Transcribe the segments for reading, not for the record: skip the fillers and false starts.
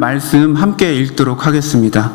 말씀 함께 읽도록 하겠습니다.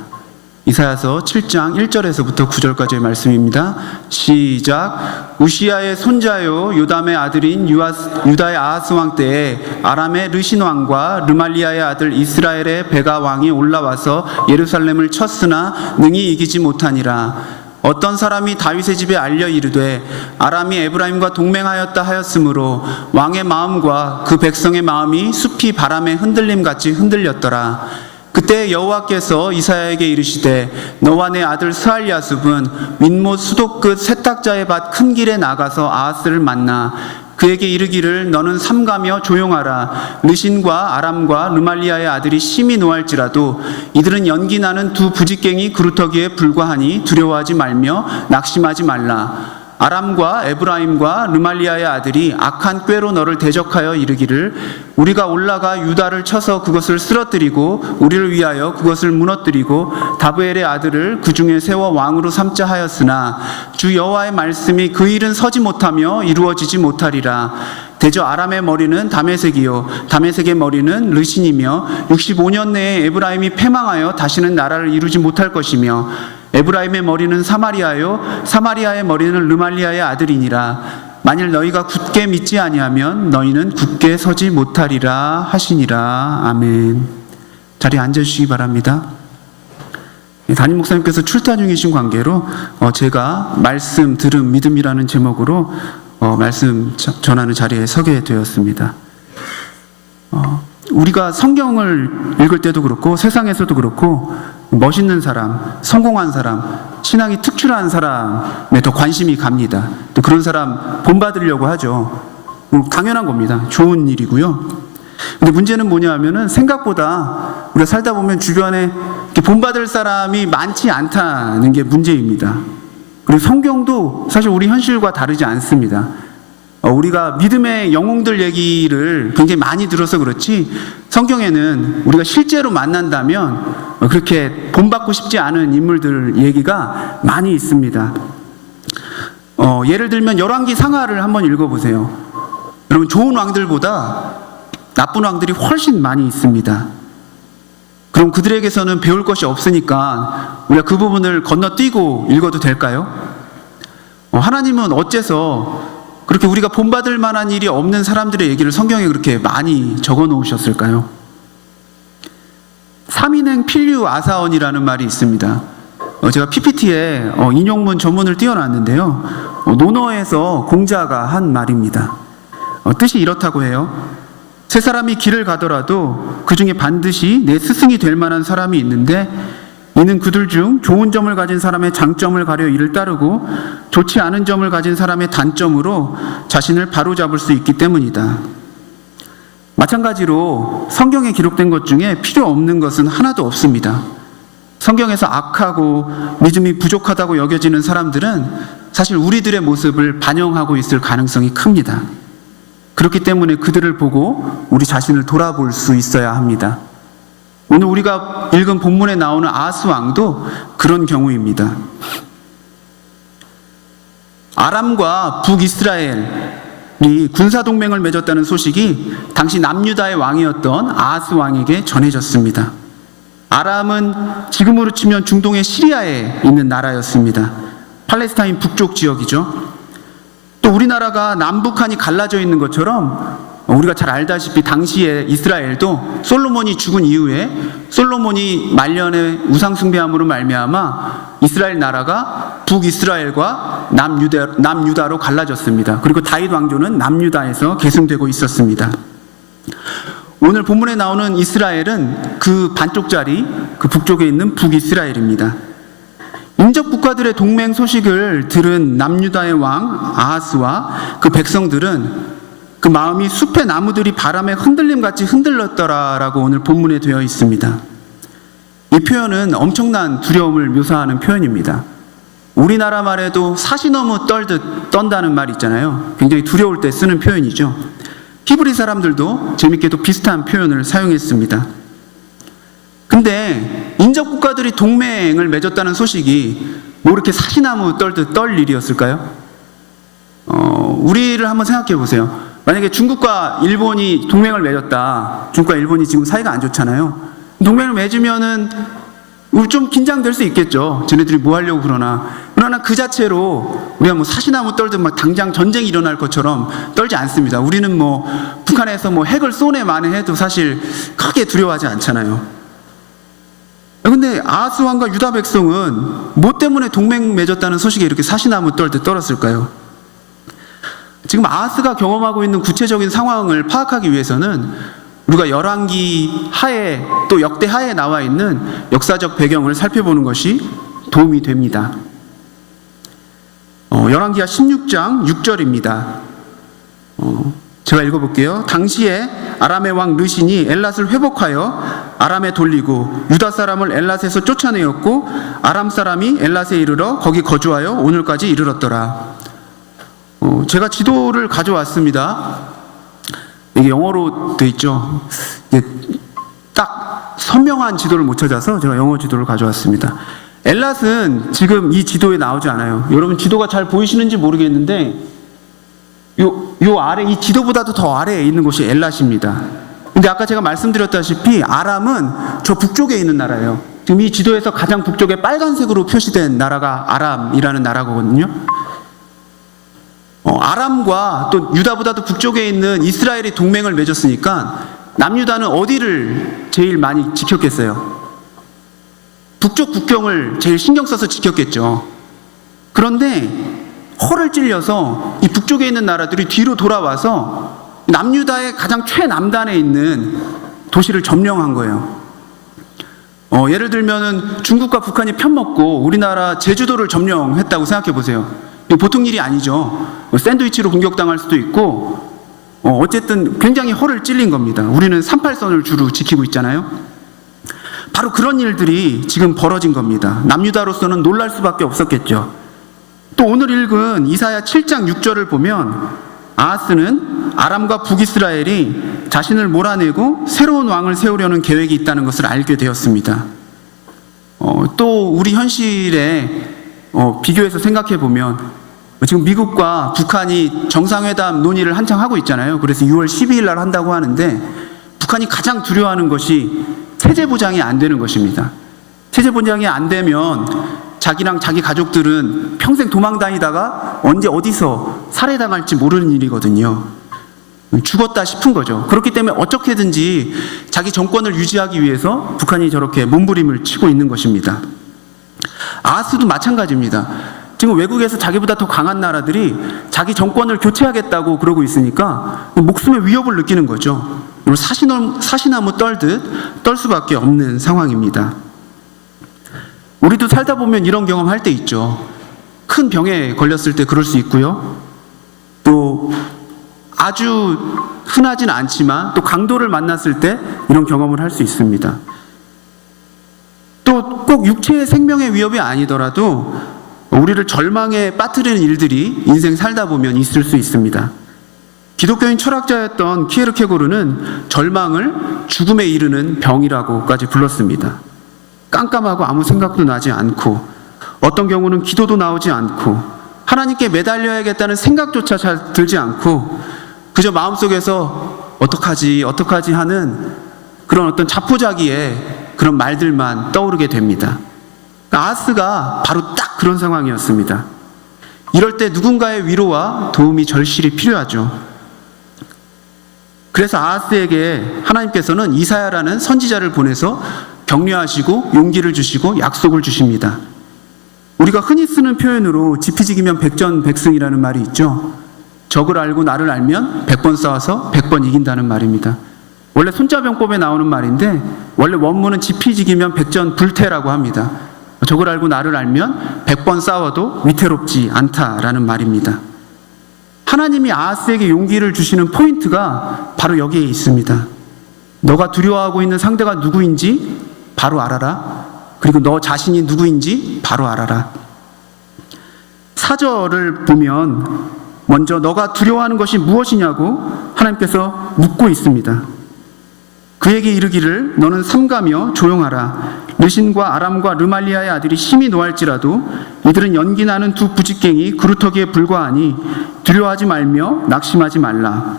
이사야서 7장 1절에서부터 9절까지의 말씀입니다. 시작. 우시야의 손자요 요담의 아들인 유다의 아하스 왕 때에 아람의 르신 왕과 르말리아의 아들 이스라엘의 베가 왕이 올라와서 예루살렘을 쳤으나 능히 이기지 못하니라. 어떤 사람이 다윗의 집에 알려 이르되 아람이 에브라임과 동맹하였다 하였으므로 왕의 마음과 그 백성의 마음이 숲이 바람에 흔들림같이 흔들렸더라. 그때 여호와께서 이사야에게 이르시되 너와 내 아들 스알야숲은 윗못 수도 끝 세탁자의 밭 큰 길에 나가서 아하스를 만나 그에게 이르기를 너는 삼가며 조용하라. 르신과 아람과 르말리아의 아들이 심히 노할지라도 이들은 연기나는 두 부직갱이 그루터기에 불과하니 두려워하지 말며 낙심하지 말라. 아람과 에브라임과 르말리아의 아들이 악한 꾀로 너를 대적하여 이르기를 우리가 올라가 유다를 쳐서 그것을 쓰러뜨리고 우리를 위하여 그것을 무너뜨리고 다브엘의 아들을 그 중에 세워 왕으로 삼자 하였으나 주 여호와의 말씀이 그 일은 서지 못하며 이루어지지 못하리라. 대저 아람의 머리는 다메섹이요 다메섹의 머리는 르신이며 65년 내에 에브라임이 패망하여 다시는 나라를 이루지 못할 것이며 에브라임의 머리는 사마리아요 사마리아의 머리는 르말리아의 아들이니라. 만일 너희가 굳게 믿지 아니하면 너희는 굳게 서지 못하리라 하시니라. 아멘. 자리에 앉아주시기 바랍니다. 담임 목사님께서 출타 중이신 관계로 제가 말씀 들음 믿음이라는 제목으로 말씀 전하는 자리에 서게 되었습니다. 우리가 성경을 읽을 때도 그렇고 세상에서도 그렇고 멋있는 사람, 성공한 사람, 신앙이 특출한 사람에 더 관심이 갑니다. 또 그런 사람 본받으려고 하죠. 당연한 겁니다. 좋은 일이고요. 근데 문제는 뭐냐 하면은 생각보다 우리가 살다 보면 주변에 본받을 사람이 많지 않다는 게 문제입니다. 그리고 성경도 사실 우리 현실과 다르지 않습니다. 우리가 믿음의 영웅들 얘기를 굉장히 많이 들어서 그렇지 성경에는 우리가 실제로 만난다면 그렇게 본받고 싶지 않은 인물들 얘기가 많이 있습니다. 예를 들면 열왕기 상하를 한번 읽어보세요. 여러분 좋은 왕들보다 나쁜 왕들이 훨씬 많이 있습니다. 그럼 그들에게서는 배울 것이 없으니까 우리가 그 부분을 건너뛰고 읽어도 될까요? 하나님은 어째서 그렇게 우리가 본받을 만한 일이 없는 사람들의 얘기를 성경에 그렇게 많이 적어 놓으셨을까요? 3인행 필류 아사원이라는 말이 있습니다. 제가 PPT에 인용문 전문을 띄워놨는데요. 논어에서 공자가 한 말입니다. 뜻이 이렇다고 해요. 세 사람이 길을 가더라도 그 중에 반드시 내 스승이 될 만한 사람이 있는데 이는 그들 중 좋은 점을 가진 사람의 장점을 가려 이를 따르고 좋지 않은 점을 가진 사람의 단점으로 자신을 바로잡을 수 있기 때문이다. 마찬가지로 성경에 기록된 것 중에 필요 없는 것은 하나도 없습니다. 성경에서 악하고 믿음이 부족하다고 여겨지는 사람들은 사실 우리들의 모습을 반영하고 있을 가능성이 큽니다. 그렇기 때문에 그들을 보고 우리 자신을 돌아볼 수 있어야 합니다. 오늘 우리가 읽은 본문에 나오는 아하스 왕도 그런 경우입니다. 아람과 북이스라엘이 군사동맹을 맺었다는 소식이 당시 남유다의 왕이었던 아하스 왕에게 전해졌습니다. 아람은 지금으로 치면 중동의 시리아에 있는 나라였습니다. 팔레스타인 북쪽 지역이죠. 또 우리나라가 남북한이 갈라져 있는 것처럼 우리가 잘 알다시피 당시에 이스라엘도 솔로몬이 죽은 이후에 솔로몬이 말년에 우상숭배함으로 말미암아 이스라엘 나라가 북이스라엘과 남유다로 갈라졌습니다. 그리고 다윗 왕조는 남유다에서 계승되고 있었습니다. 오늘 본문에 나오는 이스라엘은 그 반쪽짜리 그 북쪽에 있는 북이스라엘입니다. 인접 국가들의 동맹 소식을 들은 남유다의 왕 아하스와 그 백성들은 그 마음이 숲의 나무들이 바람에 흔들림같이 흔들렸더라라고 오늘 본문에 되어 있습니다. 이 표현은 엄청난 두려움을 묘사하는 표현입니다. 우리나라 말에도 사시너무 떨듯 떤다는 말 있잖아요. 굉장히 두려울 때 쓰는 표현이죠. 히브리 사람들도 재밌게도 비슷한 표현을 사용했습니다. 근데 인접 국가들이 동맹을 맺었다는 소식이 뭐 이렇게 사시나무 떨듯 떨 일이었을까요? 우리를 한번 생각해 보세요. 만약에 중국과 일본이 동맹을 맺었다. 중국과 일본이 지금 사이가 안 좋잖아요. 동맹을 맺으면은 좀 긴장될 수 있겠죠. 쟤네들이 뭐 하려고 그러나 그 자체로 우리가 뭐 사시나무 떨듯 막 당장 전쟁이 일어날 것처럼 떨지 않습니다. 우리는 뭐 북한에서 뭐 핵을 쏘네 마네 해도 사실 크게 두려워하지 않잖아요. 근데 아하스 왕과 유다 백성은 뭐 때문에 동맹 맺었다는 소식에 이렇게 사시나무 떨듯 떨었을까요? 지금 아하스가 경험하고 있는 구체적인 상황을 파악하기 위해서는 우리가 열왕기 하에 또 역대 하에 나와 있는 역사적 배경을 살펴보는 것이 도움이 됩니다. 열왕기하 16장 6절입니다. 제가 읽어볼게요. 당시에 아람의 왕 르신이 엘랏을 회복하여 아람에 돌리고 유다 사람을 엘랏에서 쫓아내었고 아람 사람이 엘랏에 이르러 거기 거주하여 오늘까지 이르렀더라. 제가 지도를 가져왔습니다. 이게 영어로 돼 있죠. 딱 선명한 지도를 못 찾아서 제가 영어 지도를 가져왔습니다. 엘랏은 지금 이 지도에 나오지 않아요. 여러분 지도가 잘 보이시는지 모르겠는데 요 아래, 이 지도보다도 더 아래에 있는 곳이 엘랏입니다. 근데 아까 제가 말씀드렸다시피 아람은 저 북쪽에 있는 나라예요. 지금 이 지도에서 가장 북쪽에 빨간색으로 표시된 나라가 아람이라는 나라거든요. 아람과 또 유다보다도 북쪽에 있는 이스라엘이 동맹을 맺었으니까 남유다는 어디를 제일 많이 지켰겠어요? 북쪽 국경을 제일 신경 써서 지켰겠죠. 그런데 허를 찔려서 이 북쪽에 있는 나라들이 뒤로 돌아와서 남유다의 가장 최남단에 있는 도시를 점령한 거예요. 예를 들면은 중국과 북한이 편먹고 우리나라 제주도를 점령했다고 생각해 보세요. 이거 보통 일이 아니죠. 샌드위치로 공격당할 수도 있고 어쨌든 굉장히 허를 찔린 겁니다. 우리는 38선을 주로 지키고 있잖아요. 바로 그런 일들이 지금 벌어진 겁니다. 남유다로서는 놀랄 수밖에 없었겠죠. 또 오늘 읽은 이사야 7장 6절을 보면 아하스는 아람과 북이스라엘이 자신을 몰아내고 새로운 왕을 세우려는 계획이 있다는 것을 알게 되었습니다. 또 우리 현실에 비교해서 생각해 보면 지금 미국과 북한이 정상회담 논의를 한창 하고 있잖아요. 그래서 6월 12일 날 한다고 하는데 북한이 가장 두려워하는 것이 체제 보장이 안 되는 것입니다. 체제 보장이 안 되면 자기랑 자기 가족들은 평생 도망 다니다가 언제 어디서 살해당할지 모르는 일이거든요. 죽었다 싶은 거죠. 그렇기 때문에 어떻게든지 자기 정권을 유지하기 위해서 북한이 저렇게 몸부림을 치고 있는 것입니다. 아하스도 마찬가지입니다. 지금 외국에서 자기보다 더 강한 나라들이 자기 정권을 교체하겠다고 그러고 있으니까 목숨의 위협을 느끼는 거죠. 사시나무 떨듯 떨 수밖에 없는 상황입니다. 우리도 살다 보면 이런 경험 할 때 있죠. 큰 병에 걸렸을 때 그럴 수 있고요. 또 아주 흔하진 않지만 또 강도를 만났을 때 이런 경험을 할 수 있습니다. 또 꼭 육체의 생명의 위협이 아니더라도 우리를 절망에 빠뜨리는 일들이 인생 살다 보면 있을 수 있습니다. 기독교인 철학자였던 키에르케고르는 절망을 죽음에 이르는 병이라고까지 불렀습니다. 깜깜하고 아무 생각도 나지 않고 어떤 경우는 기도도 나오지 않고 하나님께 매달려야겠다는 생각조차 잘 들지 않고 그저 마음속에서 어떡하지 하는 그런 어떤 자포자기의 그런 말들만 떠오르게 됩니다. 아하스가 바로 딱 그런 상황이었습니다. 이럴 때 누군가의 위로와 도움이 절실히 필요하죠. 그래서 아하스에게 하나님께서는 이사야라는 선지자를 보내서 격려하시고 용기를 주시고 약속을 주십니다. 우리가 흔히 쓰는 표현으로 지피지기면 백전백승이라는 말이 있죠. 적을 알고 나를 알면 100번 싸워서 100번 이긴다는 말입니다. 원래 손자병법에 나오는 말인데 원래 원문은 지피지기면 백전불태라고 합니다. 적을 알고 나를 알면 100번 싸워도 위태롭지 않다라는 말입니다. 하나님이 아하스에게 용기를 주시는 포인트가 바로 여기에 있습니다. 너가 두려워하고 있는 상대가 누구인지 바로 알아라. 그리고 너 자신이 누구인지 바로 알아라. 4절을 보면 먼저 너가 두려워하는 것이 무엇이냐고 하나님께서 묻고 있습니다. 그에게 이르기를 너는 삼가며 조용하라. 르신과 아람과 르말리아의 아들이 심히 노할지라도 이들은 연기 나는 두 부직갱이 그루터기에 불과하니 두려워하지 말며 낙심하지 말라.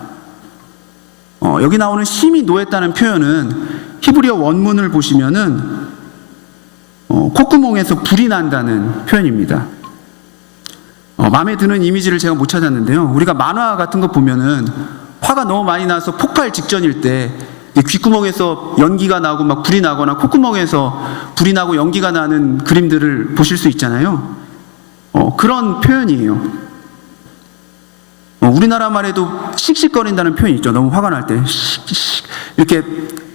여기 나오는 심히 노했다는 표현은 히브리어 원문을 보시면은 콧구멍에서 불이 난다는 표현입니다. 마음에 드는 이미지를 제가 못 찾았는데요. 우리가 만화 같은 거 보면은 화가 너무 많이 나서 폭발 직전일 때 귓구멍에서 연기가 나고 막 불이 나거나 콧구멍에서 불이 나고 연기가 나는 그림들을 보실 수 있잖아요. 그런 표현이에요. 우리나라 말에도 씩씩거린다는 표현이 있죠. 너무 화가 날 때 이렇게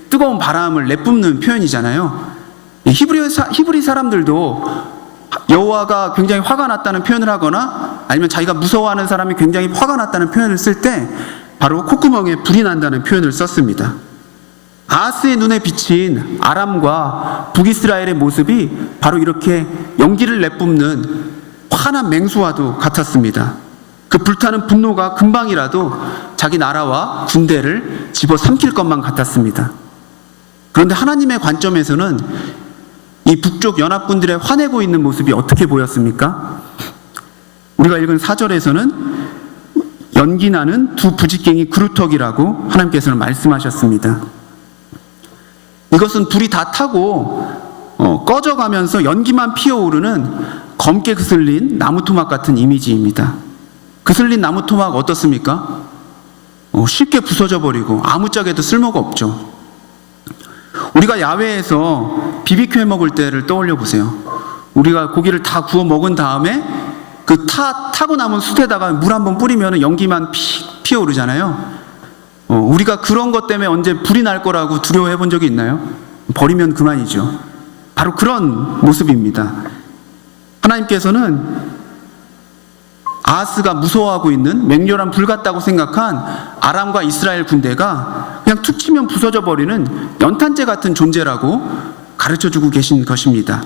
뜨거운 바람을 내뿜는 표현이잖아요. 히브리 사람들도 여호와가 굉장히 화가 났다는 표현을 하거나 아니면 자기가 무서워하는 사람이 굉장히 화가 났다는 표현을 쓸 때 바로 콧구멍에 불이 난다는 표현을 썼습니다. 아하스의 눈에 비친 아람과 북이스라엘의 모습이 바로 이렇게 연기를 내뿜는 환한 맹수와도 같았습니다. 그 불타는 분노가 금방이라도 자기 나라와 군대를 집어삼킬 것만 같았습니다. 그런데 하나님의 관점에서는 이 북쪽 연합군들의 화내고 있는 모습이 어떻게 보였습니까? 우리가 읽은 4절에서는 연기나는 두 부직갱이 그루터기라고 하나님께서는 말씀하셨습니다. 이것은 불이 다 타고 꺼져가면서 연기만 피어오르는 검게 그슬린 나무 토막 같은 이미지입니다. 그슬린 나무 토막 어떻습니까? 쉽게 부서져 버리고 아무짝에도 쓸모가 없죠. 우리가 야외에서 BBQ 해 먹을 때를 떠올려 보세요. 우리가 고기를 다 구워 먹은 다음에 그 타고 남은 숯에다가 물 한번 뿌리면 연기만 피어오르잖아요. 우리가 그런 것 때문에 언제 불이 날 거라고 두려워해 본 적이 있나요? 버리면 그만이죠. 바로 그런 모습입니다. 하나님께서는 아하스가 무서워하고 있는 맹렬한 불 같다고 생각한 아람과 이스라엘 군대가 그냥 툭 치면 부서져 버리는 연탄재 같은 존재라고 가르쳐주고 계신 것입니다.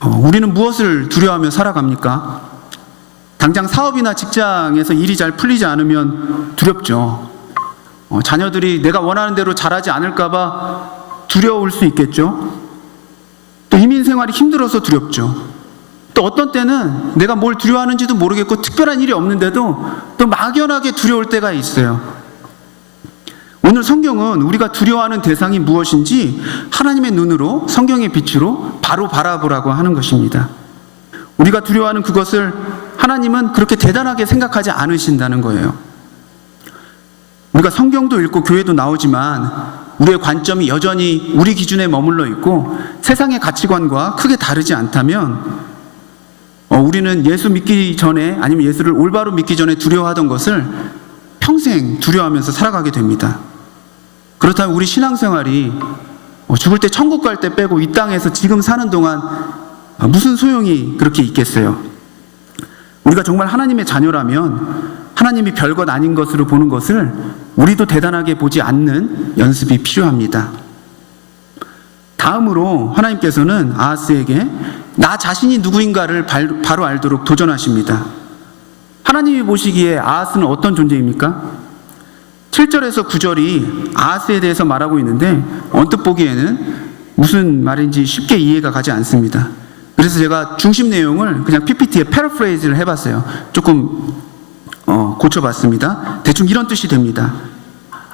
우리는 무엇을 두려워하며 살아갑니까? 당장 사업이나 직장에서 일이 잘 풀리지 않으면 두렵죠. 자녀들이 내가 원하는 대로 잘하지 않을까봐 두려울 수 있겠죠. 또 이민 생활이 힘들어서 두렵죠. 또 어떤 때는 내가 뭘 두려워하는지도 모르겠고 특별한 일이 없는데도 또 막연하게 두려울 때가 있어요. 오늘 성경은 우리가 두려워하는 대상이 무엇인지 하나님의 눈으로 성경의 빛으로 바로 바라보라고 하는 것입니다. 우리가 두려워하는 그것을 하나님은 그렇게 대단하게 생각하지 않으신다는 거예요. 우리가 성경도 읽고 교회도 나오지만 우리의 관점이 여전히 우리 기준에 머물러 있고 세상의 가치관과 크게 다르지 않다면 우리는 예수 믿기 전에 아니면 예수를 올바로 믿기 전에 두려워하던 것을 평생 두려워하면서 살아가게 됩니다. 그렇다면 우리 신앙생활이 죽을 때 천국 갈 때 빼고 이 땅에서 지금 사는 동안 무슨 소용이 그렇게 있겠어요? 우리가 정말 하나님의 자녀라면 하나님이 별것 아닌 것으로 보는 것을 우리도 대단하게 보지 않는 연습이 필요합니다. 다음으로 하나님께서는 아하스에게 나 자신이 누구인가를 바로 알도록 도전하십니다. 하나님이 보시기에 아하스는 어떤 존재입니까? 7절에서 9절이 아하스에 대해서 말하고 있는데 언뜻 보기에는 무슨 말인지 쉽게 이해가 가지 않습니다. 그래서 제가 중심 내용을 그냥 PPT에 패러프레이즈를 해봤어요. 조금 고쳐봤습니다. 대충 이런 뜻이 됩니다.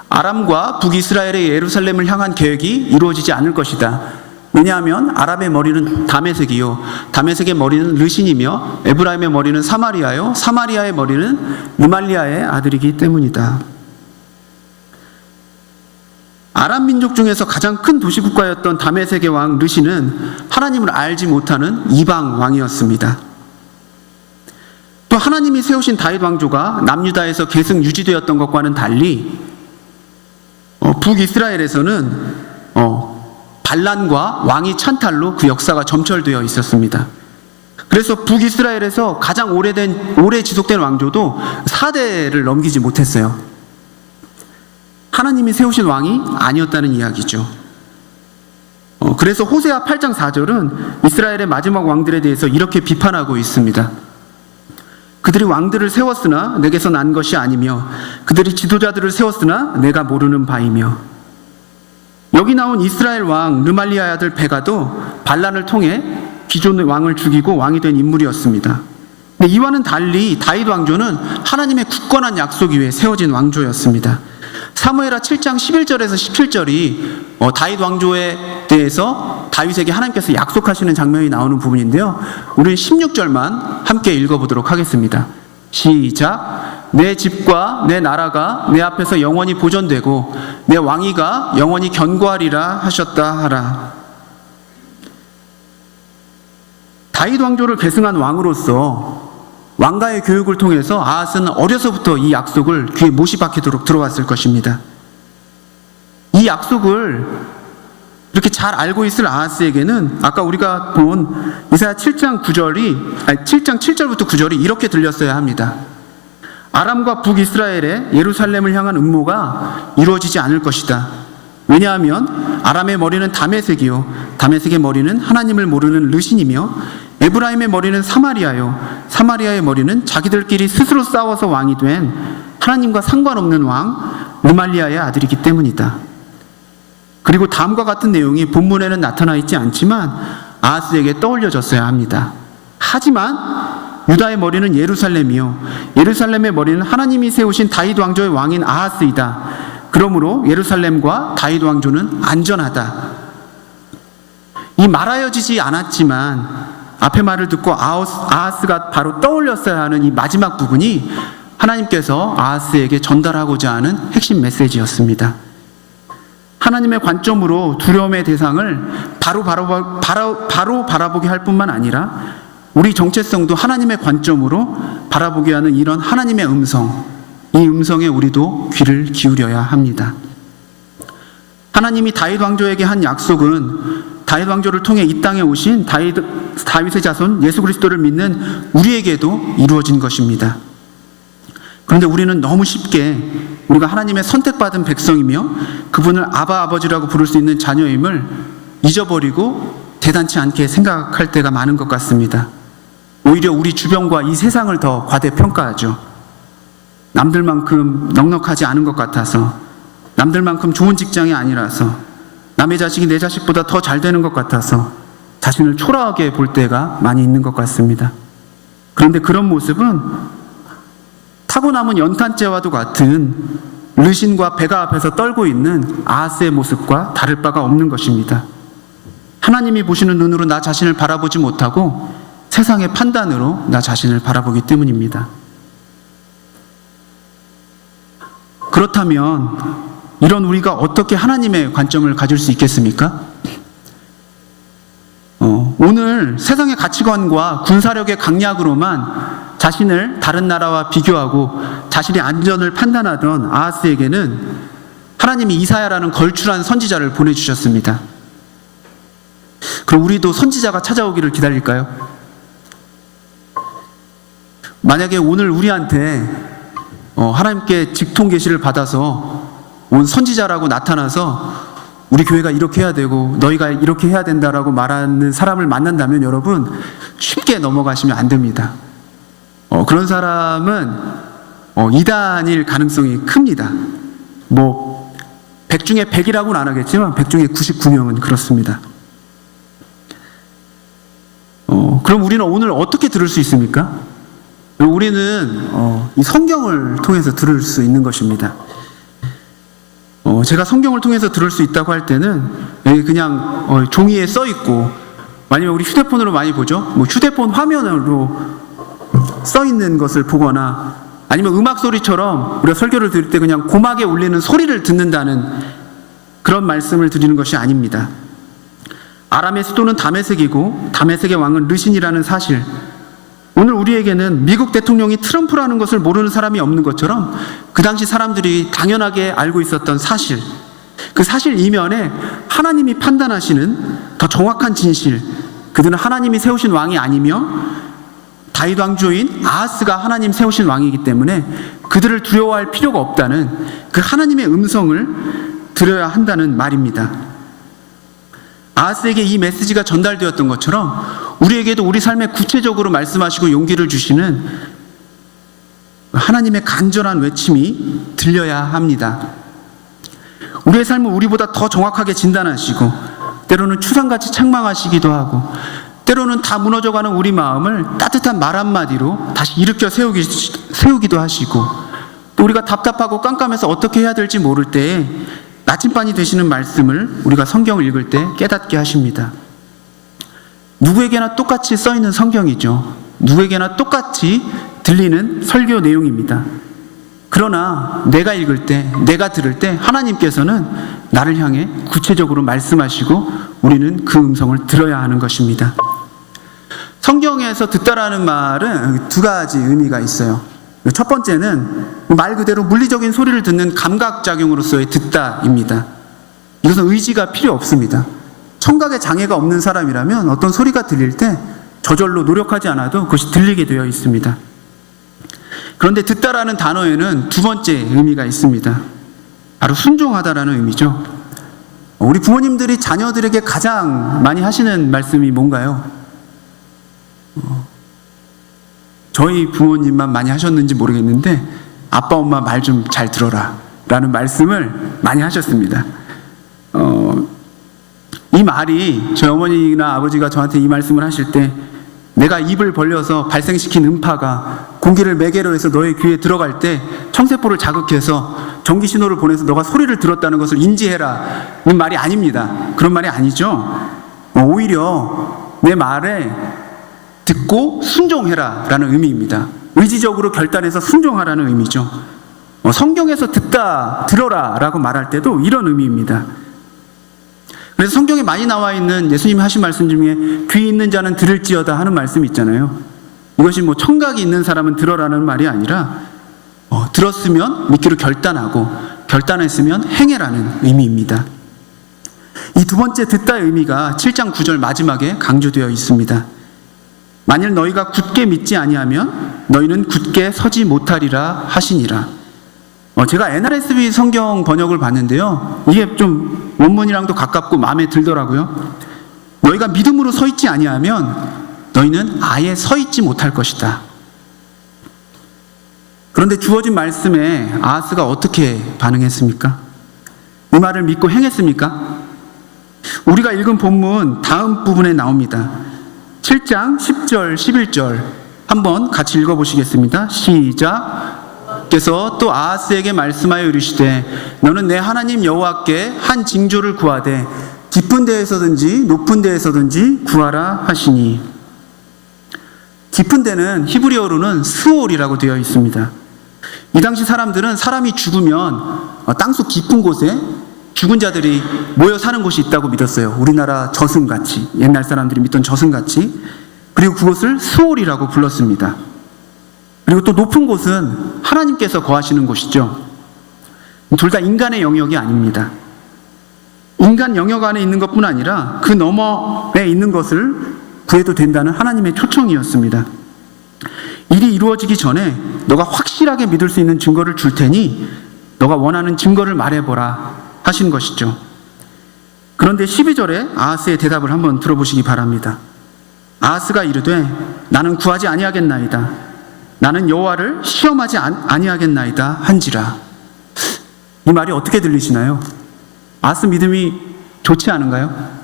아람과 북이스라엘의 예루살렘을 향한 계획이 이루어지지 않을 것이다. 왜냐하면 아람의 머리는 다메섹이요 다메섹의 머리는 르신이며 에브라임의 머리는 사마리아요 사마리아의 머리는 르말리아의 아들이기 때문이다. 아람 민족 중에서 가장 큰 도시국가였던 다메섹의 왕 르신은 하나님을 알지 못하는 이방 왕이었습니다. 또 하나님이 세우신 다윗 왕조가 남유다에서 계승 유지되었던 것과는 달리 북이스라엘에서는 반란과 왕위 찬탈로 그 역사가 점철되어 있었습니다. 그래서 북이스라엘에서 가장 오래 지속된 왕조도 4대를 넘기지 못했어요. 하나님이 세우신 왕이 아니었다는 이야기죠. 그래서 호세아 8장 4절은 이스라엘의 마지막 왕들에 대해서 이렇게 비판하고 있습니다. 그들이 왕들을 세웠으나 내게서 난 것이 아니며 그들이 지도자들을 세웠으나 내가 모르는 바이며. 여기 나온 이스라엘 왕 르말리아의 아들 베가도 반란을 통해 기존의 왕을 죽이고 왕이 된 인물이었습니다. 근데 이와는 달리 다윗 왕조는 하나님의 굳건한 약속 위에 세워진 왕조였습니다. 사무엘하 7장 11절에서 17절이 다윗 왕조에 대해서 다윗에게 하나님께서 약속하시는 장면이 나오는 부분인데요. 우리는 16절만 함께 읽어보도록 하겠습니다. 시작. 내 집과 내 나라가 내 앞에서 영원히 보존되고 내 왕위가 영원히 견고하리라 하셨다 하라. 다윗 왕조를 계승한 왕으로서 왕가의 교육을 통해서 아하스는 어려서부터 이 약속을 귀에 못이 박히도록 들어왔을 것입니다. 이 약속을 이렇게 잘 알고 있을 아하스에게는 아까 우리가 본 이사야 7장 7절부터 9절이 이렇게 들렸어야 합니다. 아람과 북이스라엘의 예루살렘을 향한 음모가 이루어지지 않을 것이다. 왜냐하면 아람의 머리는 다메섹이요 다메섹의 머리는 하나님을 모르는 르신이며 에브라임의 머리는 사마리아요 사마리아의 머리는 자기들끼리 스스로 싸워서 왕이 된 하나님과 상관없는 왕 르말리아의 아들이기 때문이다. 그리고 다음과 같은 내용이 본문에는 나타나 있지 않지만 아하스에게 떠올려졌어야 합니다. 하지만 유다의 머리는 예루살렘이요 예루살렘의 머리는 하나님이 세우신 다윗 왕조의 왕인 아하스이다. 그러므로 예루살렘과 다윗 왕조는 안전하다. 이 말하여지지 않았지만 앞의 말을 듣고 아하스가 바로 떠올렸어야 하는 이 마지막 부분이 하나님께서 아하스에게 전달하고자 하는 핵심 메시지였습니다. 하나님의 관점으로 두려움의 대상을 바로 바라보게 할 뿐만 아니라 우리 정체성도 하나님의 관점으로 바라보게 하는 이런 하나님의 음성, 이 음성에 우리도 귀를 기울여야 합니다. 하나님이 다윗 왕조에게 한 약속은 다윗 왕조를 통해 이 땅에 오신 다윗의 자손 예수 그리스도를 믿는 우리에게도 이루어진 것입니다. 그런데 우리는 너무 쉽게 우리가 하나님의 선택받은 백성이며 그분을 아바 아버지라고 부를 수 있는 자녀임을 잊어버리고 대단치 않게 생각할 때가 많은 것 같습니다. 오히려 우리 주변과 이 세상을 더 과대평가하죠. 남들만큼 넉넉하지 않은 것 같아서, 남들만큼 좋은 직장이 아니라서, 남의 자식이 내 자식보다 더 잘 되는 것 같아서 자신을 초라하게 볼 때가 많이 있는 것 같습니다. 그런데 그런 모습은 타고 남은 연탄재와도 같은 르신과 배가 앞에서 떨고 있는 아하스의 모습과 다를 바가 없는 것입니다. 하나님이 보시는 눈으로 나 자신을 바라보지 못하고 세상의 판단으로 나 자신을 바라보기 때문입니다. 그렇다면 이런 우리가 어떻게 하나님의 관점을 가질 수 있겠습니까? 오늘 세상의 가치관과 군사력의 강약으로만 자신을 다른 나라와 비교하고 자신의 안전을 판단하던 아하스에게는 하나님이 이사야라는 걸출한 선지자를 보내주셨습니다. 그럼 우리도 선지자가 찾아오기를 기다릴까요? 만약에 오늘 우리한테 하나님께 직통 계시를 받아서 온 선지자라고 나타나서 우리 교회가 이렇게 해야 되고 너희가 이렇게 해야 된다라고 말하는 사람을 만난다면 여러분 쉽게 넘어가시면 안 됩니다. 그런 사람은 이단일 가능성이 큽니다. 100 중에 100이라고는 안 하겠지만 100 중에 99명은 그렇습니다. 그럼 우리는 오늘 어떻게 들을 수 있습니까? 우리는 이 성경을 통해서 들을 수 있는 것입니다. 제가 성경을 통해서 들을 수 있다고 할 때는 그냥 종이에 써 있고, 아니면 우리 휴대폰으로 많이 보죠. 휴대폰 화면으로 써 있는 것을 보거나, 아니면 음악 소리처럼 우리가 설교를 들을 때 그냥 고막에 울리는 소리를 듣는다는 그런 말씀을 드리는 것이 아닙니다. 아람의 수도는 다메섹이고 다메섹의 왕은 르신이라는 사실, 오늘 우리에게는 미국 대통령이 트럼프라는 것을 모르는 사람이 없는 것처럼 그 당시 사람들이 당연하게 알고 있었던 사실, 그 사실 이면에 하나님이 판단하시는 더 정확한 진실, 그들은 하나님이 세우신 왕이 아니며 다윗 왕조인 아하스가 하나님 세우신 왕이기 때문에 그들을 두려워할 필요가 없다는 그 하나님의 음성을 들어야 한다는 말입니다. 아하스에게 이 메시지가 전달되었던 것처럼 우리에게도 우리 삶에 구체적으로 말씀하시고 용기를 주시는 하나님의 간절한 외침이 들려야 합니다. 우리의 삶을 우리보다 더 정확하게 진단하시고 때로는 추상같이 책망하시기도 하고 때로는 다 무너져가는 우리 마음을 따뜻한 말 한마디로 다시 일으켜 세우기도 하시고 또 우리가 답답하고 깜깜해서 어떻게 해야 될지 모를 때에 나침반이 되시는 말씀을 우리가 성경을 읽을 때 깨닫게 하십니다. 누구에게나 똑같이 써있는 성경이죠. 누구에게나 똑같이 들리는 설교 내용입니다. 그러나 내가 읽을 때, 내가 들을 때 하나님께서는 나를 향해 구체적으로 말씀하시고 우리는 그 음성을 들어야 하는 것입니다. 성경에서 듣다라는 말은 두 가지 의미가 있어요. 첫 번째는 말 그대로 물리적인 소리를 듣는 감각작용으로서의 듣다입니다. 이것은 의지가 필요 없습니다. 청각에 장애가 없는 사람이라면 어떤 소리가 들릴 때 저절로 노력하지 않아도 그것이 들리게 되어 있습니다. 그런데 듣다라는 단어에는 두 번째 의미가 있습니다. 바로 순종하다라는 의미죠. 우리 부모님들이 자녀들에게 가장 많이 하시는 말씀이 뭔가요? 저희 부모님만 많이 하셨는지 모르겠는데 아빠 엄마 말 좀 잘 들어라 라는 말씀을 많이 하셨습니다. 이 말이 저희 어머니나 아버지가 저한테 이 말씀을 하실 때 내가 입을 벌려서 발생시킨 음파가 공기를 매개로 해서 너의 귀에 들어갈 때 청세포를 자극해서 전기 신호를 보내서 너가 소리를 들었다는 것을 인지해라는 말이 아닙니다. 그런 말이 아니죠. 오히려 내 말에 듣고 순종해라 라는 의미입니다. 의지적으로 결단해서 순종하라는 의미죠. 성경에서 듣다, 들어라 라고 말할 때도 이런 의미입니다. 그래서 성경에 많이 나와 있는 예수님이 하신 말씀 중에 귀 있는 자는 들을지어다 하는 말씀이 있잖아요. 이것이 청각이 있는 사람은 들어라는 말이 아니라 들었으면 믿기로 결단하고 결단했으면 행해라는 의미입니다. 이 두 번째 듣다의 의미가 7장 9절 마지막에 강조되어 있습니다. 만일 너희가 굳게 믿지 아니하면 너희는 굳게 서지 못하리라 하시니라. 제가 NRSV 성경 번역을 봤는데요, 이게 좀 원문이랑도 가깝고 마음에 들더라고요. 너희가 믿음으로 서 있지 아니하면 너희는 아예 서 있지 못할 것이다. 그런데 주어진 말씀에 아하스가 어떻게 반응했습니까? 이 말을 믿고 행했습니까? 우리가 읽은 본문 다음 부분에 나옵니다. 7장 10절 11절 한번 같이 읽어보시겠습니다. 시작. 께서 또 아하스에게 말씀하여 이르시되 너는 내 하나님 여호와께 한 징조를 구하되 깊은 데에서든지 높은 데에서든지 구하라 하시니. 깊은 데는 히브리어로는 스올이라고 되어 있습니다. 이 당시 사람들은 사람이 죽으면 땅속 깊은 곳에 죽은 자들이 모여 사는 곳이 있다고 믿었어요. 우리나라 저승같이, 옛날 사람들이 믿던 저승같이. 그리고 그곳을 스올이라고 불렀습니다. 그리고 또 높은 곳은 하나님께서 거하시는 곳이죠. 둘 다 인간의 영역이 아닙니다. 인간 영역 안에 있는 것뿐 아니라 그 너머에 있는 것을 구해도 된다는 하나님의 초청이었습니다. 일이 이루어지기 전에 너가 확실하게 믿을 수 있는 증거를 줄 테니 너가 원하는 증거를 말해보라 하신 것이죠. 그런데 12절에 아하스의 대답을 한번 들어보시기 바랍니다. 아하스가 이르되 나는 구하지 아니하겠나이다. 나는 여호와를 시험하지 아니하겠나이다 한지라. 이 말이 어떻게 들리시나요? 아하스 믿음이 좋지 않은가요?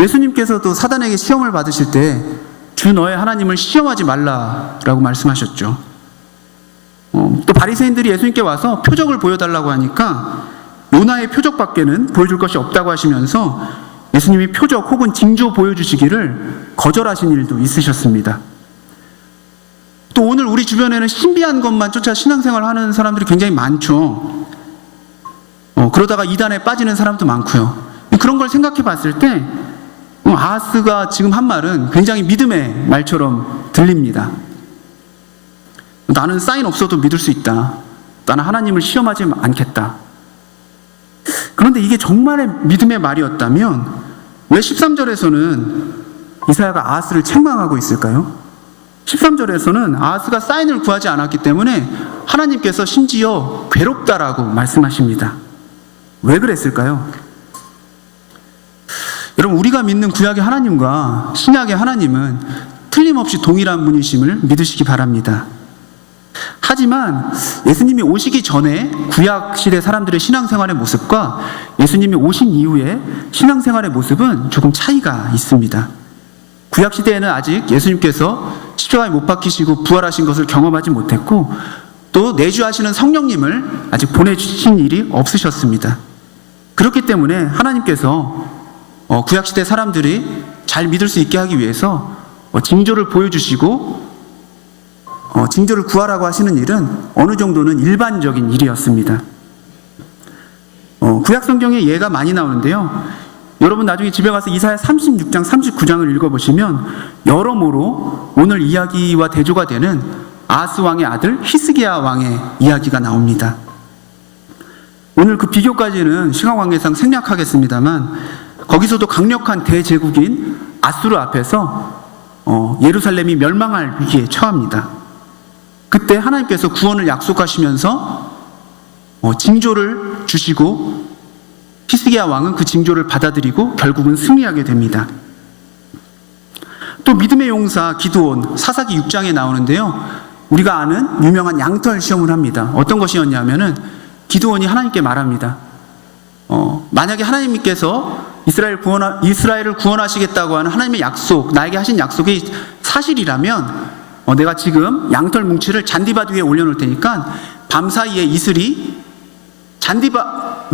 예수님께서도 사단에게 시험을 받으실 때 주 너의 하나님을 시험하지 말라라고 말씀하셨죠. 또 바리새인들이 예수님께 와서 표적을 보여달라고 하니까 요나의 표적밖에는 보여줄 것이 없다고 하시면서 예수님이 표적 혹은 징조 보여주시기를 거절하신 일도 있으셨습니다. 또 오늘 우리 주변에는 신비한 것만 쫓아 신앙생활 하는 사람들이 굉장히 많죠. 그러다가 이단에 빠지는 사람도 많고요. 그런 걸 생각해 봤을 때 아하스가 지금 한 말은 굉장히 믿음의 말처럼 들립니다. 나는 사인 없어도 믿을 수 있다. 나는 하나님을 시험하지 않겠다. 그런데 이게 정말의 믿음의 말이었다면 왜 13절에서는 이사야가 아하스를 책망하고 있을까요? 13절에서는 아하스가 사인을 구하지 않았기 때문에 하나님께서 심지어 괴롭다라고 말씀하십니다. 왜 그랬을까요? 여러분, 우리가 믿는 구약의 하나님과 신약의 하나님은 틀림없이 동일한 분이심을 믿으시기 바랍니다. 하지만 예수님이 오시기 전에 구약시대 사람들의 신앙생활의 모습과 예수님이 오신 이후에 신앙생활의 모습은 조금 차이가 있습니다. 구약 시대에는 아직 예수님께서 십자가에 못 박히시고 부활하신 것을 경험하지 못했고, 또 내주하시는 성령님을 아직 보내주신 일이 없으셨습니다. 그렇기 때문에 하나님께서 구약 시대 사람들이 잘 믿을 수 있게 하기 위해서 징조를 보여주시고 징조를 구하라고 하시는 일은 어느 정도는 일반적인 일이었습니다. 구약 성경에 예가 많이 나오는데요. 여러분 나중에 집에 가서 이사야 36장, 39장을 읽어보시면 여러모로 오늘 이야기와 대조가 되는 아하스 왕의 아들 히스기야 왕의 이야기가 나옵니다. 오늘 그 비교까지는 시간 관계상 생략하겠습니다만, 거기서도 강력한 대제국인 아수르 앞에서 예루살렘이 멸망할 위기에 처합니다. 그때 하나님께서 구원을 약속하시면서 징조를 주시고, 히스기야 왕은 그 징조를 받아들이고 결국은 승리하게 됩니다. 또 믿음의 용사 기드온, 사사기 6장에 나오는데요, 우리가 아는 유명한 양털 시험을 합니다. 어떤 것이었냐면은 기드온이 하나님께 말합니다. 만약에 하나님께서 이스라엘을 구원하시겠다고 하는 하나님의 약속, 나에게 하신 약속이 사실이라면 내가 지금 양털 뭉치를 잔디밭 위에 올려놓을 테니까 밤사이에 이슬이 잔디밭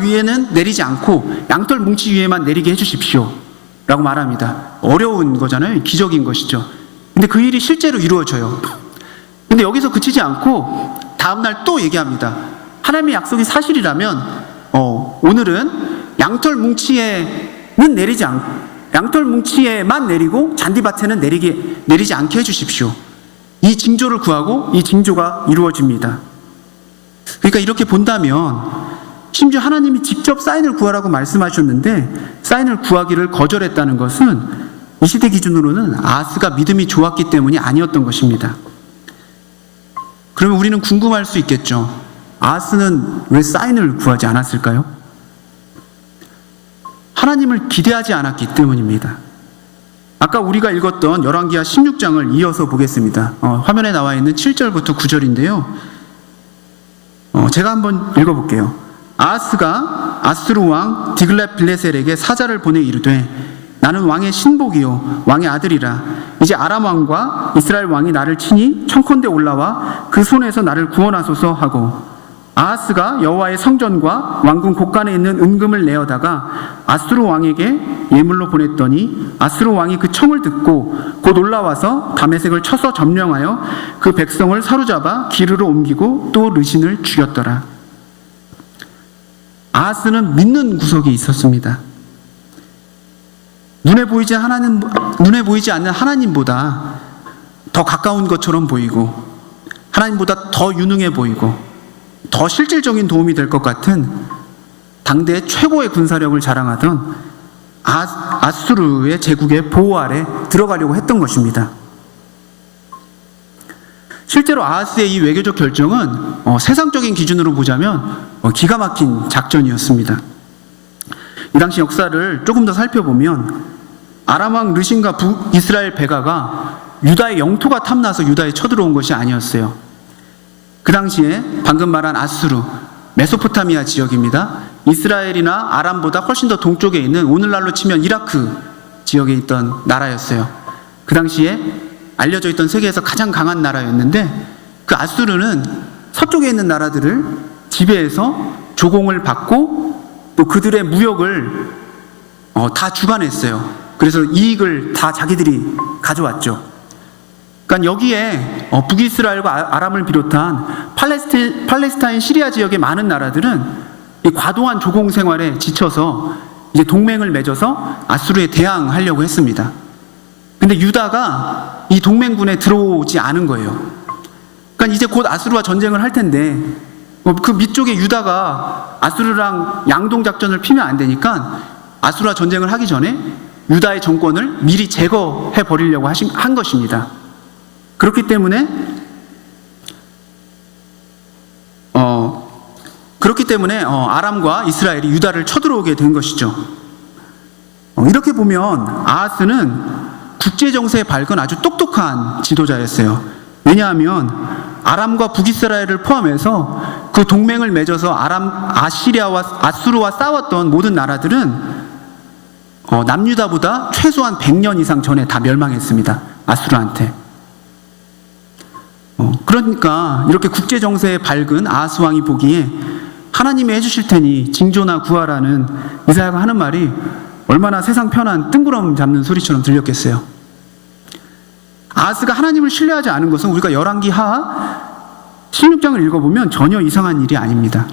위에는 내리지 않고 양털 뭉치 위에만 내리게 해주십시오 라고 말합니다. 어려운 거잖아요. 기적인 것이죠. 근데 그 일이 실제로 이루어져요. 근데 여기서 그치지 않고 다음날 또 얘기합니다. 하나님의 약속이 사실이라면 오늘은 양털 뭉치에는 양털 뭉치에만 내리고 잔디밭에는 내리지 않게 해주십시오. 이 징조를 구하고 이 징조가 이루어집니다. 그러니까 이렇게 본다면 심지어 하나님이 직접 사인을 구하라고 말씀하셨는데 사인을 구하기를 거절했다는 것은 이 시대 기준으로는 아하스가 믿음이 좋았기 때문이 아니었던 것입니다. 그러면 우리는 궁금할 수 있겠죠. 아하스는 왜 사인을 구하지 않았을까요? 하나님을 기대하지 않았기 때문입니다. 아까 우리가 읽었던 열왕기하 16장을 이어서 보겠습니다. 화면에 나와 있는 7절부터 9절인데요. 제가 한번 읽어볼게요. 아하스가 아수르 왕 디글랏빌레셀에게 사자를 보내 이르되 나는 왕의 신복이요 왕의 아들이라. 이제 아람 왕과 이스라엘 왕이 나를 치니 청컨대 올라와 그 손에서 나를 구원하소서 하고, 아하스가 여호와의 성전과 왕궁 곳간에 있는 은금을 내어다가 아수르 왕에게 예물로 보냈더니 아수르 왕이 그 청을 듣고 곧 올라와서 다메섹을 쳐서 점령하여 그 백성을 사로잡아 기르로 옮기고 또 르신을 죽였더라. 아하스는 믿는 구석이 있었습니다. 눈에 보이지 않는 하나님보다 더 가까운 것처럼 보이고, 하나님보다 더 유능해 보이고, 더 실질적인 도움이 될 것 같은 당대 최고의 군사력을 자랑하던 아수르의 제국의 보호 아래 들어가려고 했던 것입니다. 실제로 아하스의 이 외교적 결정은 세상적인 기준으로 보자면 기가 막힌 작전이었습니다. 이 당시 역사를 조금 더 살펴보면 아람 왕 르신과 북이스라엘 베가가 유다의 영토가 탐나서 유다에 쳐들어온 것이 아니었어요. 그 당시에 방금 말한 아수르, 메소포타미아 지역입니다. 이스라엘이나 아람보다 훨씬 더 동쪽에 있는, 오늘날로 치면 이라크 지역에 있던 나라였어요. 그 당시에 알려져 있던 세계에서 가장 강한 나라였는데, 그 아수르는 서쪽에 있는 나라들을 지배해서 조공을 받고 또 그들의 무역을 다 주관했어요. 그래서 이익을 다 자기들이 가져왔죠. 그러니까 여기에 북이스라엘과 아람을 비롯한 팔레스타인 시리아 지역의 많은 나라들은 이 과도한 조공 생활에 지쳐서 이제 동맹을 맺어서 아수르에 대항하려고 했습니다. 근데 유다가 이 동맹군에 들어오지 않은 거예요. 그러니까 이제 곧 아수르와 전쟁을 할 텐데 그 밑쪽에 유다가 아수르랑 양동작전을 피면 안 되니까 아수르와 전쟁을 하기 전에 유다의 정권을 미리 제거해 버리려고 한 것입니다. 그렇기 때문에 아람과 이스라엘이 유다를 쳐들어오게 된 것이죠. 이렇게 보면 아하스는 국제 정세에 밝은 아주 똑똑한 지도자였어요. 왜냐하면 아람과 북이스라엘을 포함해서 그 동맹을 맺어서 아수르와 싸웠던 모든 나라들은 남유다보다 최소한 100년 이상 전에 다 멸망했습니다. 아수르한테. 그러니까 이렇게 국제 정세에 밝은 아하스 왕이 보기에 하나님이 해주실 테니 징조나 구하라는 이사야가 하는 말이 얼마나 세상 편한 뜬구름 잡는 소리처럼 들렸겠어요. 아하스가 하나님을 신뢰하지 않은 것은 우리가 열왕기 하하 16장을 읽어보면 전혀 이상한 일이 아닙니다.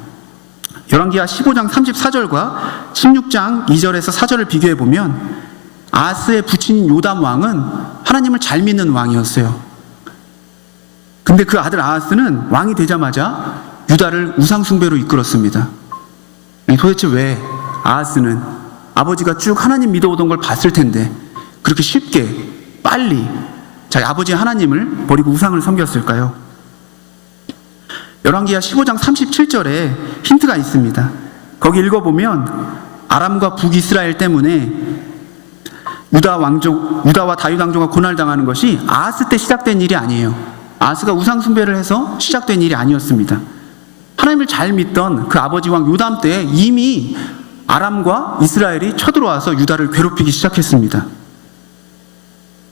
열왕기하 15장 34절과 16장 2절에서 4절을 비교해보면 아하스의 부친인 요담 왕은 하나님을 잘 믿는 왕이었어요. 근데 그 아들 아하스는 왕이 되자마자 유다를 우상숭배로 이끌었습니다. 도대체 왜 아하스는 아버지가 쭉 하나님 믿어오던 걸 봤을 텐데 그렇게 쉽게 빨리 자기 아버지의 하나님을 버리고 우상을 섬겼을까요? 열왕기하 15장 37절에 힌트가 있습니다. 거기 읽어보면 아람과 북이스라엘 때문에 유다와 다윗 왕조가 고난당하는 것이 아하스 때 시작된 일이 아니에요. 아하스가 우상 숭배를 해서 시작된 일이 아니었습니다. 하나님을 잘 믿던 그 아버지 왕 요담 때 이미 아람과 이스라엘이 쳐들어와서 유다를 괴롭히기 시작했습니다.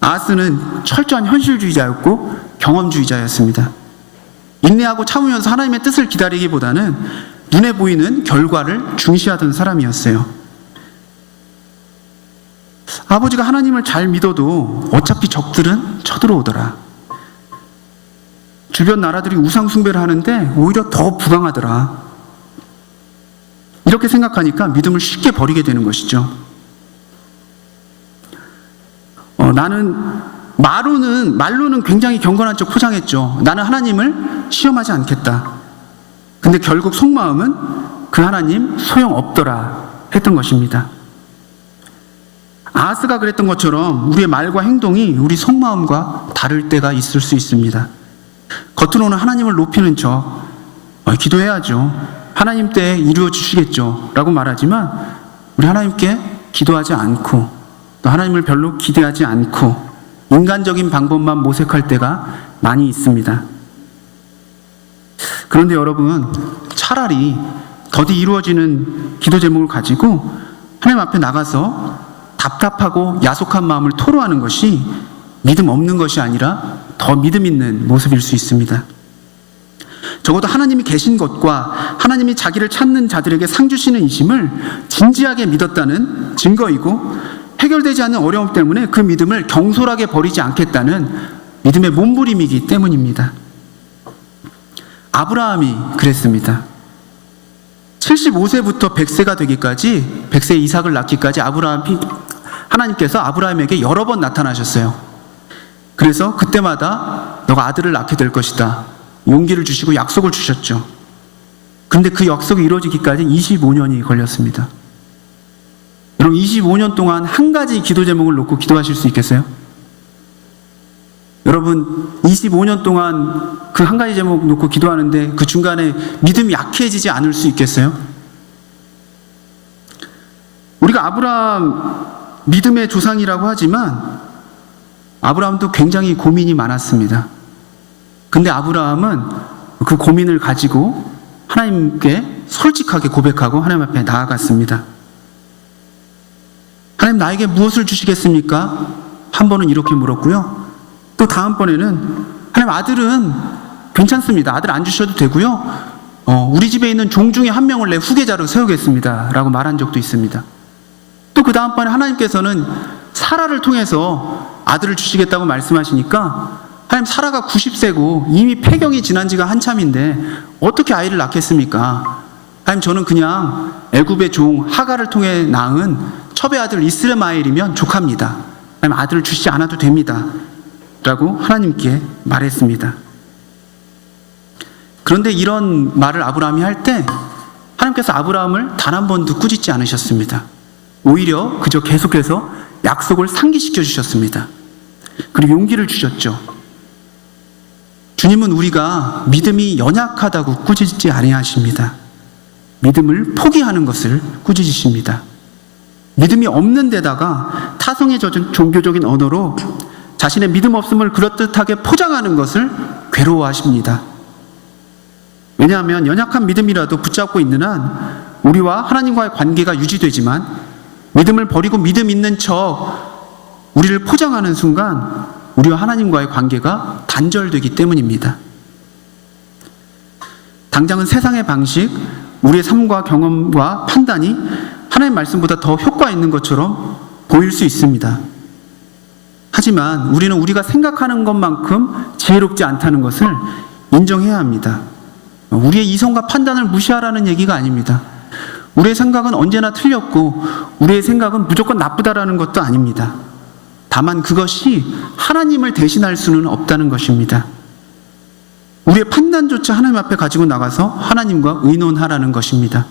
아하스는 철저한 현실주의자였고 경험주의자였습니다. 인내하고 참으면서 하나님의 뜻을 기다리기보다는 눈에 보이는 결과를 중시하던 사람이었어요. 아버지가 하나님을 잘 믿어도 어차피 적들은 쳐들어오더라. 주변 나라들이 우상 숭배를 하는데 오히려 더 부강하더라. 이렇게 생각하니까 믿음을 쉽게 버리게 되는 것이죠. 나는 말로는 굉장히 경건한 척 포장했죠. 나는 하나님을 시험하지 않겠다. 근데 결국 속마음은 그 하나님 소용없더라 했던 것입니다. 아하스가 그랬던 것처럼 우리의 말과 행동이 우리 속마음과 다를 때가 있을 수 있습니다. 겉으로는 하나님을 높이는 척 기도해야죠. 하나님 때 이루어 주시겠죠 라고 말하지만 우리 하나님께 기도하지 않고 또 하나님을 별로 기대하지 않고 인간적인 방법만 모색할 때가 많이 있습니다. 그런데 여러분, 차라리 더디 이루어지는 기도 제목을 가지고 하나님 앞에 나가서 답답하고 야속한 마음을 토로하는 것이 믿음 없는 것이 아니라 더 믿음 있는 모습일 수 있습니다. 적어도 하나님이 계신 것과 하나님이 자기를 찾는 자들에게 상 주시는 이심을 진지하게 믿었다는 증거이고 해결되지 않는 어려움 때문에 그 믿음을 경솔하게 버리지 않겠다는 믿음의 몸부림이기 때문입니다. 아브라함이 그랬습니다. 75세부터 100세가 되기까지 100세 이삭을 낳기까지 하나님께서 아브라함에게 여러 번 나타나셨어요. 그래서 그때마다 너가 아들을 낳게 될 것이다 용기를 주시고 약속을 주셨죠. 그런데 그 약속이 이루어지기까지 25년이 걸렸습니다. 여러분 25년 동안 한 가지 기도 제목을 놓고 기도하실 수 있겠어요? 여러분 25년 동안 그 한 가지 제목 놓고 기도하는데 그 중간에 믿음이 약해지지 않을 수 있겠어요? 우리가 아브라함 믿음의 조상이라고 하지만 아브라함도 굉장히 고민이 많았습니다. 근데 아브라함은 그 고민을 가지고 하나님께 솔직하게 고백하고 하나님 앞에 나아갔습니다. 하나님 나에게 무엇을 주시겠습니까? 한 번은 이렇게 물었고요. 또 다음번에는 하나님 아들은 괜찮습니다. 아들 안 주셔도 되고요. 우리 집에 있는 종 중에 한 명을 내 후계자로 세우겠습니다. 라고 말한 적도 있습니다. 또 그 다음번에 하나님께서는 사라를 통해서 아들을 주시겠다고 말씀하시니까 하나님 사라가 90세고 이미 폐경이 지난 지가 한참인데 어떻게 아이를 낳겠습니까? 하나님 저는 그냥 애굽의 종 하갈을 통해 낳은 첩의 아들 이스마엘이면 족합니다. 하나님 아들을 주시지 않아도 됩니다. 라고 하나님께 말했습니다. 그런데 이런 말을 아브라함이 할 때 하나님께서 아브라함을 단 한 번도 꾸짖지 않으셨습니다. 오히려 그저 계속해서 약속을 상기시켜 주셨습니다. 그리고 용기를 주셨죠. 주님은 우리가 믿음이 연약하다고 꾸짖지 아니하십니다. 믿음을 포기하는 것을 꾸짖으십니다. 믿음이 없는 데다가 타성에 젖은 종교적인 언어로 자신의 믿음 없음을 그럴듯하게 포장하는 것을 괴로워하십니다. 왜냐하면 연약한 믿음이라도 붙잡고 있는 한 우리와 하나님과의 관계가 유지되지만 믿음을 버리고 믿음 있는 척 우리를 포장하는 순간 우리와 하나님과의 관계가 단절되기 때문입니다. 당장은 세상의 방식, 우리의 삶과 경험과 판단이 하나님 말씀보다 더 효과 있는 것처럼 보일 수 있습니다. 하지만 우리는 우리가 생각하는 것만큼 지혜롭지 않다는 것을 인정해야 합니다. 우리의 이성과 판단을 무시하라는 얘기가 아닙니다. 우리의 생각은 언제나 틀렸고 우리의 생각은 무조건 나쁘다라는 것도 아닙니다. 다만 그것이 하나님을 대신할 수는 없다는 것입니다. 우리의 판단조차 하나님 앞에 가지고 나가서 하나님과 의논하라는 것입니다.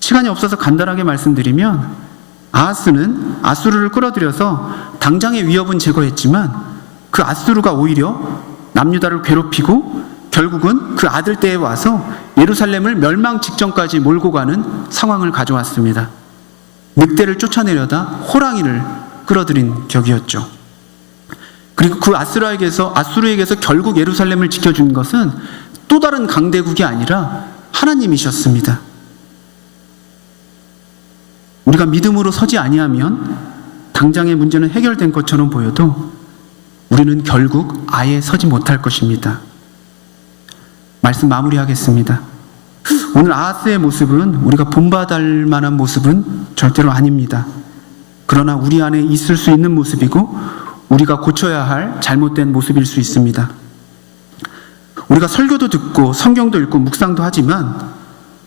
시간이 없어서 간단하게 말씀드리면 아하스는 아수르를 끌어들여서 당장의 위협은 제거했지만 그 아수르가 오히려 남유다를 괴롭히고 결국은 그 아들 때에 와서 예루살렘을 멸망 직전까지 몰고 가는 상황을 가져왔습니다. 늑대를 쫓아내려다 호랑이를 끌어들인 격이었죠. 그리고 그 아수르에게서 결국 예루살렘을 지켜준 것은 또 다른 강대국이 아니라 하나님이셨습니다. 우리가 믿음으로 서지 아니하면 당장의 문제는 해결된 것처럼 보여도 우리는 결국 아예 서지 못할 것입니다. 말씀 마무리하겠습니다. 오늘 아하스의 모습은 우리가 본받을 만한 모습은 절대로 아닙니다. 그러나 우리 안에 있을 수 있는 모습이고 우리가 고쳐야 할 잘못된 모습일 수 있습니다. 우리가 설교도 듣고 성경도 읽고 묵상도 하지만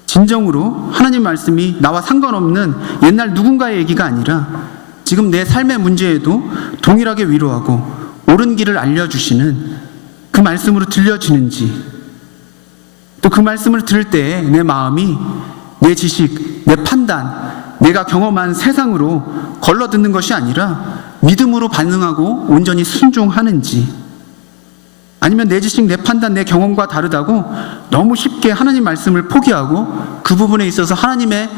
진정으로 하나님 말씀이 나와 상관없는 옛날 누군가의 얘기가 아니라 지금 내 삶의 문제에도 동일하게 위로하고 옳은 길을 알려주시는 그 말씀으로 들려지는지, 또 그 말씀을 들을 때에 내 마음이 내 지식, 내 판단, 내가 경험한 세상으로 걸러듣는 것이 아니라 믿음으로 반응하고 온전히 순종하는지, 아니면 내 지식, 내 판단, 내 경험과 다르다고 너무 쉽게 하나님 말씀을 포기하고 그 부분에 있어서 하나님의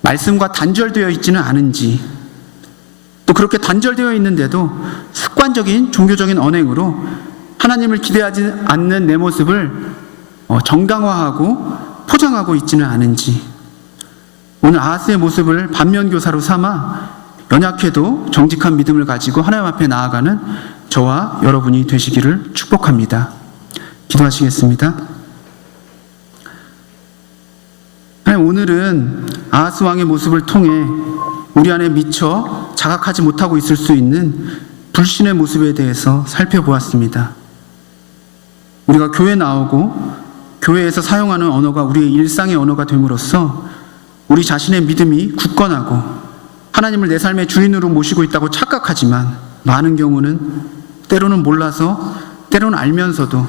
말씀과 단절되어 있지는 않은지, 또 그렇게 단절되어 있는데도 습관적인 종교적인 언행으로 하나님을 기대하지 않는 내 모습을 정당화하고 포장하고 있지는 않은지, 오늘 아하스의 모습을 반면교사로 삼아 연약해도 정직한 믿음을 가지고 하나님 앞에 나아가는 저와 여러분이 되시기를 축복합니다. 기도하시겠습니다. 하나님, 오늘은 아하스 왕의 모습을 통해 우리 안에 미처 자각하지 못하고 있을 수 있는 불신의 모습에 대해서 살펴보았습니다. 우리가 교회 나오고 교회에서 사용하는 언어가 우리의 일상의 언어가 됨으로써 우리 자신의 믿음이 굳건하고 하나님을 내 삶의 주인으로 모시고 있다고 착각하지만 많은 경우는 때로는 몰라서 때로는 알면서도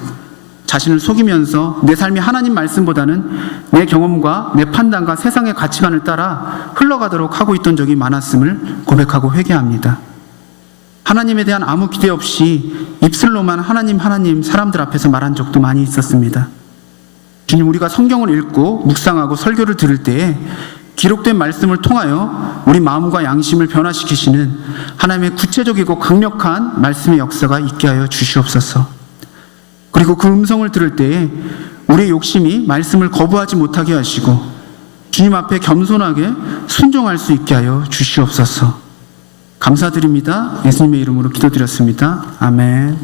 자신을 속이면서 내 삶이 하나님 말씀보다는 내 경험과 내 판단과 세상의 가치관을 따라 흘러가도록 하고 있던 적이 많았음을 고백하고 회개합니다. 하나님에 대한 아무 기대 없이 입술로만 하나님 하나님 사람들 앞에서 말한 적도 많이 있었습니다. 주님, 우리가 성경을 읽고 묵상하고 설교를 들을 때에 기록된 말씀을 통하여 우리 마음과 양심을 변화시키시는 하나님의 구체적이고 강력한 말씀의 역사가 있게 하여 주시옵소서. 그리고 그 음성을 들을 때에 우리의 욕심이 말씀을 거부하지 못하게 하시고 주님 앞에 겸손하게 순종할 수 있게 하여 주시옵소서. 감사드립니다. 예수님의 이름으로 기도드렸습니다. 아멘.